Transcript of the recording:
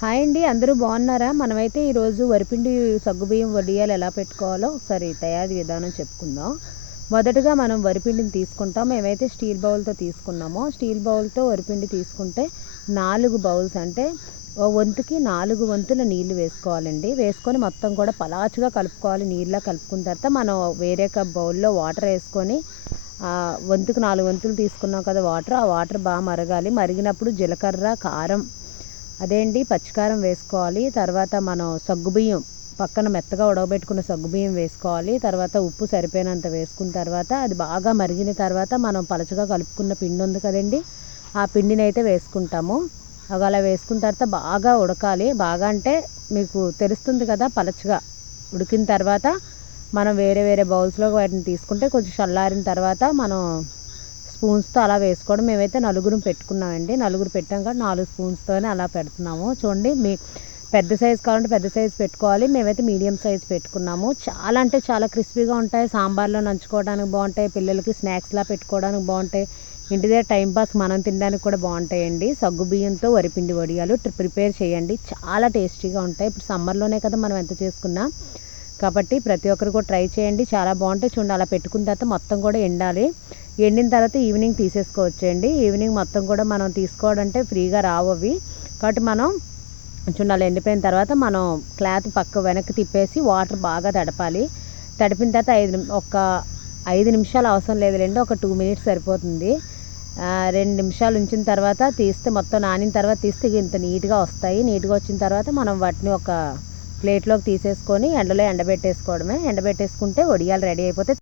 Hi అండి, అందరూ బాగున్నారా? మనమైతే ఈరోజు వరిపిండి సగ్గుబియ్యం వడియాలు ఎలా పెట్టుకోవాలో ఒకసారి తయారీ విధానం చెప్పుకుందాం. మొదటగా మనం వరిపిండిని తీసుకుంటాం. మేమైతే స్టీల్ బౌల్తో తీసుకున్నాము. స్టీల్ బౌల్తో వరిపిండి తీసుకుంటే 4 బౌల్స్ అంటే వంతుకి 4 వంతుల నీళ్లు వేసుకోవాలండి. వేసుకొని మొత్తం కూడా పలాచుగా కలుపుకోవాలి. నీళ్ళ కలుపుకున్న తర్వాత మనం వేరే బౌల్లో వాటర్ వేసుకొని వంతుకు 4 వంతులు తీసుకున్నాం కదా వాటర్. ఆ వాటర్ బాగా మరగాలి. మరిగినప్పుడు జీలకర్ర, కారం, అదేంటి పచ్చికారం వేసుకోవాలి. తర్వాత మనం సగ్గుబియ్యం పక్కన మెత్తగా ఉడకబెట్టుకున్న సగ్గుబియ్యం వేసుకోవాలి. తర్వాత ఉప్పు సరిపోయినంత వేసుకున్న తర్వాత అది బాగా మరిగిన తర్వాత మనం పలచగా కలుపుకున్న పిండి ఉంది కదండి, ఆ పిండిని అయితే వేసుకుంటాము. అలా వేసుకున్న తర్వాత బాగా ఉడకాలి. బాగా అంటే మీకు తెలుస్తుంది కదా, పలచగా ఉడికిన తర్వాత మనం వేరే వేరే బౌల్స్లో వాటిని తీసుకుంటే కొంచెం చల్లారిన తర్వాత మనం స్పూన్స్తో అలా వేసుకోవడం. మేమైతే నలుగురు పెట్టుకున్నామండి. నలుగురు పెట్టాం కాబట్టి 4 స్పూన్స్తోనే అలా పెడుతున్నాము. చూడండి, మీ పెద్ద సైజు కావాలంటే పెద్ద సైజు పెట్టుకోవాలి. మేమైతే మీడియం సైజు పెట్టుకున్నాము. చాలా అంటే చాలా క్రిస్పీగా ఉంటాయి. సాంబార్లో నంచుకోవడానికి బాగుంటాయి. పిల్లలకి స్నాక్స్లా పెట్టుకోవడానికి బాగుంటాయి. ఇంటి దగ్గర టైంపాస్ మనం తినడానికి కూడా బాగుంటాయండి. సగ్గుబియ్యంతో వరిపిండి వడియాలు ప్రిపేర్ చేయండి. చాలా టేస్టీగా ఉంటాయి. ఇప్పుడు సమ్మర్లోనే కదా మనం ఎంత చేసుకున్నా, కాబట్టి ప్రతి ఒక్కరు కూడా ట్రై చేయండి. చాలా బాగుంటాయి. చూడండి, అలా పెట్టుకున్న తర్వాత మొత్తం కూడా ఎండాలి. ఎండిన తర్వాత ఈవినింగ్ తీసేసుకోవచ్చండి. ఈవినింగ్ మొత్తం కూడా మనం తీసుకోవడం అంటే ఫ్రీగా రావు అవి. కాబట్టి మనం చూడాలి, ఎండిపోయిన తర్వాత మనం క్లాత్ వెనక్కి తిప్పేసి వాటర్ బాగా తడపాలి. తడిపిన తర్వాత ఒక 5 నిమిషాలు అవసరం లేదులేండి, ఒక 2 మినిట్స్ సరిపోతుంది. 2 నిమిషాలు ఉంచిన తర్వాత తీస్తే, మొత్తం నానిన తర్వాత తీస్తే ఇంత నీట్గా వస్తాయి. నీట్గా వచ్చిన తర్వాత మనం వాటిని ఒక ప్లేట్లోకి తీసేసుకొని ఎండలో ఎండబెట్టేసుకోవడమే. ఎండబెట్టేసుకుంటే వడియాలు రెడీ అయిపోతే